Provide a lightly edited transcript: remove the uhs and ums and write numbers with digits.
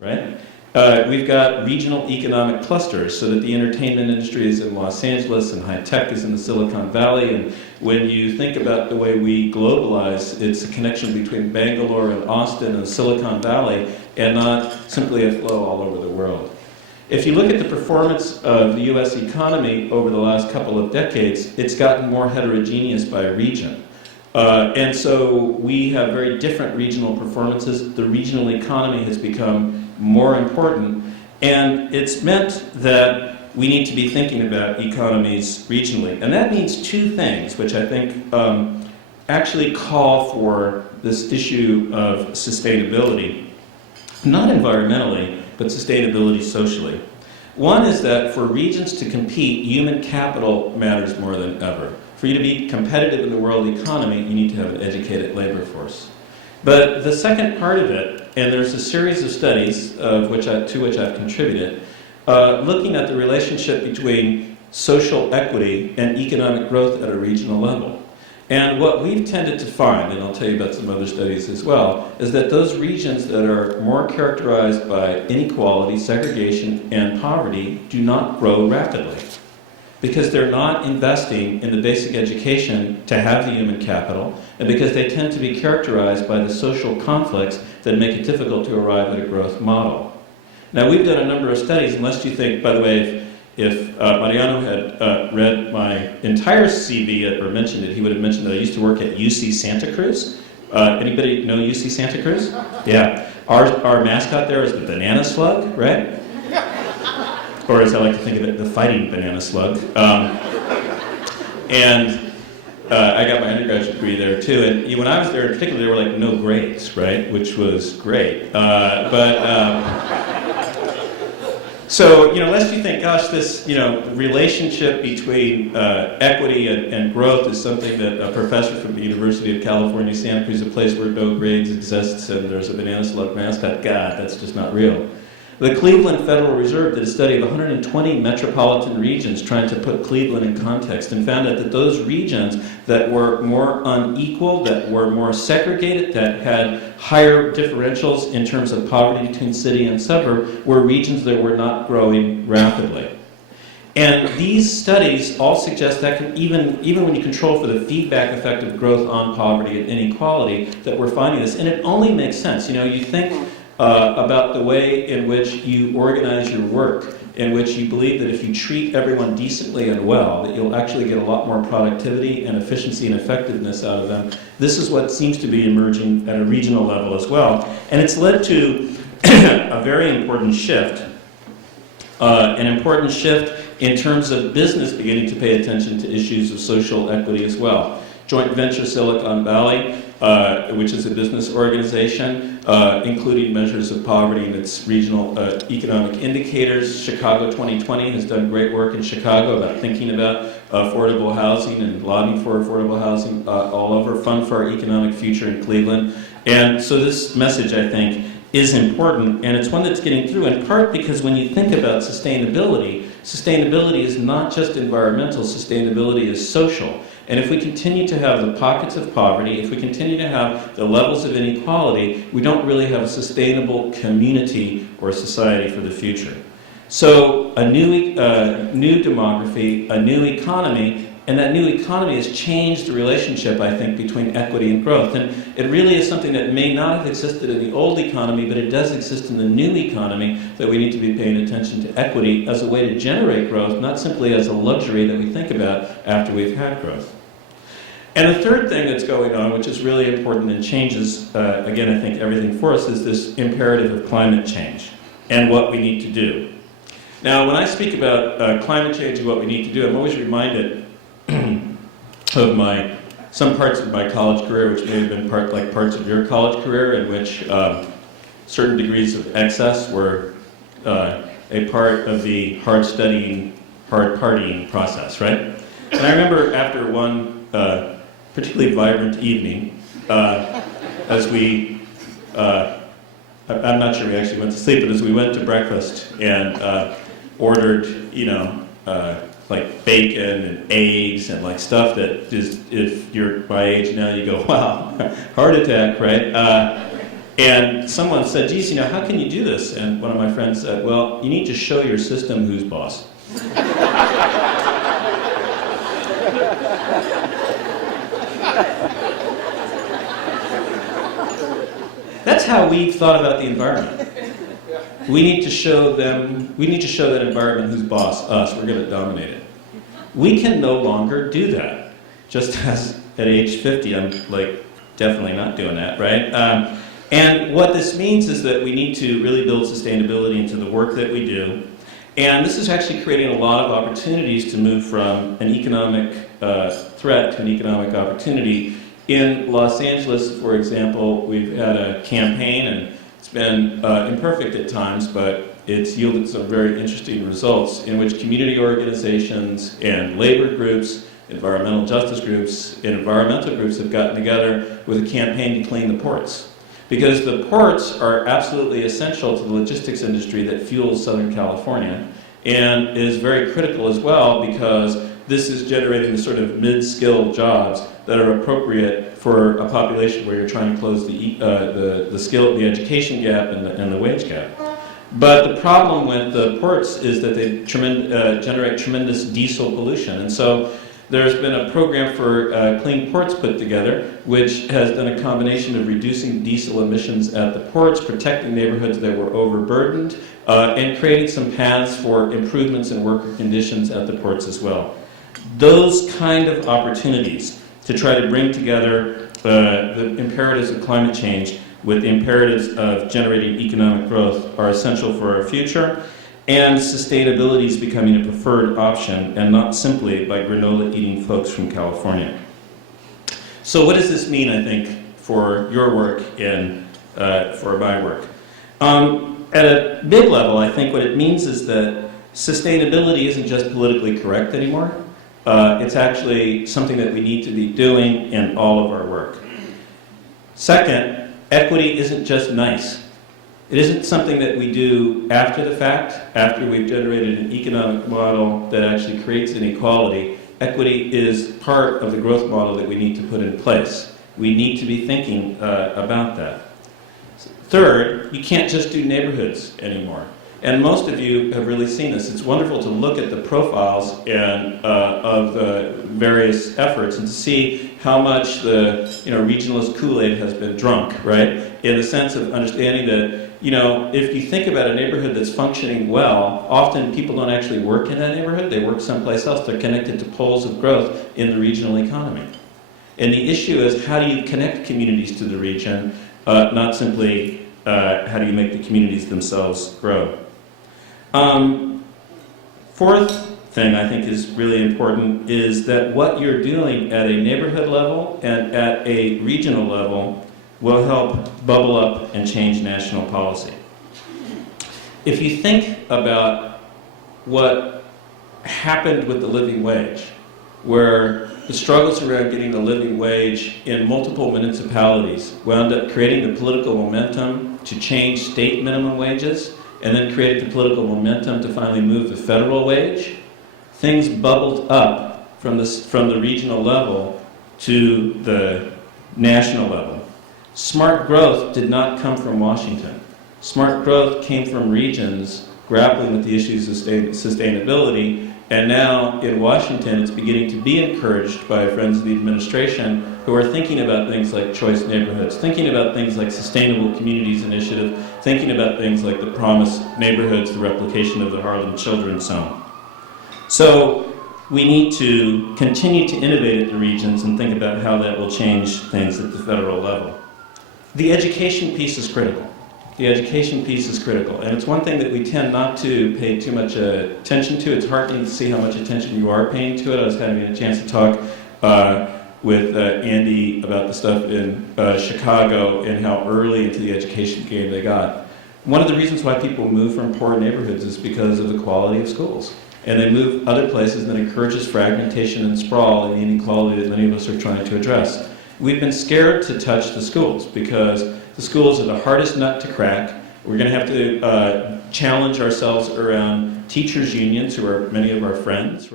right? We've got regional economic clusters, so that the entertainment industry is in Los Angeles and high tech is in the Silicon Valley. And when you think about the way we globalize, it's a connection between Bangalore and Austin and Silicon Valley, and not simply a flow all over the world. If you look at the performance of the US economy over the last couple of decades, it's gotten more heterogeneous by region. And so we have very different regional performances. The regional economy has become more important, and it's meant that we need to be thinking about economies regionally. And that means two things, which I think actually call for this issue of sustainability, not environmentally, but sustainability socially. One is that for regions to compete, human capital matters more than ever. For you to be competitive in the world economy, you need to have an educated labor force. But the second part of it, and there's a series of studies to which I've contributed, looking at the relationship between social equity and economic growth at a regional level. And what we've tended to find, and I'll tell you about some other studies as well, is that those regions that are more characterized by inequality, segregation, and poverty do not grow rapidly, because they're not investing in the basic education to have the human capital, and because they tend to be characterized by the social conflicts that make it difficult to arrive at a growth model. Now, we've done a number of studies, and lest you think, by the way, if Mariano had read my entire CV or mentioned it, he would have mentioned that I used to work at UC Santa Cruz. Anybody know UC Santa Cruz? Yeah. Our mascot there is the banana slug, right? Or as I like to think of it, the fighting banana slug. And I got my undergraduate degree there too. And when I was there in particular, there were like no grades, right? Which was great. So, lest you think, gosh, this, relationship between equity and growth is something that a professor from the University of California, Santa Cruz, a place where no grades exists and there's a banana slug mascot. God, that's just not real. The Cleveland Federal Reserve did a study of 120 metropolitan regions trying to put Cleveland in context, and found out that those regions that were more unequal, that were more segregated, that had higher differentials in terms of poverty between city and suburb, were regions that were not growing rapidly. And these studies all suggest that even when you control for the feedback effect of growth on poverty and inequality, that we're finding this. And it only makes sense. You think about the way in which you organize your work, in which you believe that if you treat everyone decently and well, that you'll actually get a lot more productivity and efficiency and effectiveness out of them. This is what seems to be emerging at a regional level as well. And it's led to a very important shift, in terms of business beginning to pay attention to issues of social equity as well. Joint Venture Silicon Valley, which is a business organization, including measures of poverty and its regional economic indicators. Chicago 2020 has done great work in Chicago about thinking about affordable housing and lobbying for affordable housing all over. Fund for Our Economic Future in Cleveland. And so this message, I think, is important, and it's one that's getting through, in part because when you think about sustainability, sustainability is not just environmental, sustainability is social. And if we continue to have the pockets of poverty, if we continue to have the levels of inequality, we don't really have a sustainable community or society for the future. So a new demography, a new economy, and that new economy has changed the relationship, I think, between equity and growth. And it really is something that may not have existed in the old economy, but it does exist in the new economy, that we need to be paying attention to equity as a way to generate growth, not simply as a luxury that we think about after we've had growth. And the third thing that's going on, which is really important and changes, again, I think, everything for us, is this imperative of climate change and what we need to do. Now, when I speak about climate change and what we need to do, I'm always reminded of some parts of my college career, which may have been parts of your college career, in which certain degrees of excess were a part of the hard studying, hard partying process, right? And I remember after one particularly vibrant evening, as we, I'm not sure we actually went to sleep, but as we went to breakfast and ordered, like bacon and eggs and like stuff that is, if you're my age now, you go, wow, heart attack, right? And someone said, geez, how can you do this? And one of my friends said, well, you need to show your system who's boss. That's how we've thought about the environment. We need to show that environment who's boss, us, we're going to dominate it. We can no longer do that. Just as at age 50, I'm definitely not doing that, right? And what this means is that we need to really build sustainability into the work that we do. And this is actually creating a lot of opportunities to move from an economic threat to an economic opportunity. In Los Angeles, for example, we've had a campaign, and it's been imperfect at times, but it's yielded some very interesting results in which community organizations and labor groups, environmental justice groups, and environmental groups have gotten together with a campaign to clean the ports. Because the ports are absolutely essential to the logistics industry that fuels Southern California, and is very critical as well because this is generating the sort of mid-skill jobs that are appropriate for a population where you're trying to close the education gap and the wage gap. But the problem with the ports is that they generate tremendous diesel pollution. And so there's been a program for clean ports put together, which has done a combination of reducing diesel emissions at the ports, protecting neighborhoods that were overburdened, and creating some paths for improvements in worker conditions at the ports as well. Those kind of opportunities to try to bring together the imperatives of climate change with the imperatives of generating economic growth are essential for our future. And sustainability is becoming a preferred option, and not simply by granola-eating folks from California. So what does this mean, I think, for your work and for my work? At a big level, I think what it means is that sustainability isn't just politically correct anymore. It's actually something that we need to be doing in all of our work. Second, equity isn't just nice. It isn't something that we do after the fact, after we've generated an economic model that actually creates inequality. Equity is part of the growth model that we need to put in place. We need to be thinking about that. Third, you can't just do neighborhoods anymore. And most of you have really seen this. It's wonderful to look at the profiles of the various efforts and to see how much the regionalist Kool-Aid has been drunk, right? In the sense of understanding that, if you think about a neighborhood that's functioning well, often people don't actually work in that neighborhood. They work someplace else. They're connected to poles of growth in the regional economy. And the issue is, how do you connect communities to the region, not simply how do you make the communities themselves grow? Fourth thing I think is really important is that what you're doing at a neighborhood level and at a regional level will help bubble up and change national policy. If you think about what happened with the living wage, where the struggles around getting the living wage in multiple municipalities wound up creating the political momentum to change state minimum wages, and then created the political momentum to finally move the federal wage, things bubbled up from the regional level to the national level. Smart growth did not come from Washington. Smart growth came from regions grappling with the issues of sustainability, and now in Washington it's beginning to be encouraged by friends of the administration who are thinking about things like choice neighborhoods, thinking about things like Sustainable Communities Initiative, thinking about things like the Promise Neighborhoods, the replication of the Harlem Children's Zone. So we need to continue to innovate at the regions and think about how that will change things at the federal level. The education piece is critical. The education piece is critical, and it's one thing that we tend not to pay too much attention to. It's heartening to see how much attention you are paying to it. I was having a chance to talk with Andy about the stuff in Chicago and how early into the education game they got. One of the reasons why people move from poor neighborhoods is because of the quality of schools. And they move other places that encourages fragmentation and sprawl and the inequality that many of us are trying to address. We've been scared to touch the schools because the schools are the hardest nut to crack. We're going to have to challenge ourselves around teachers' unions, who are many of our friends.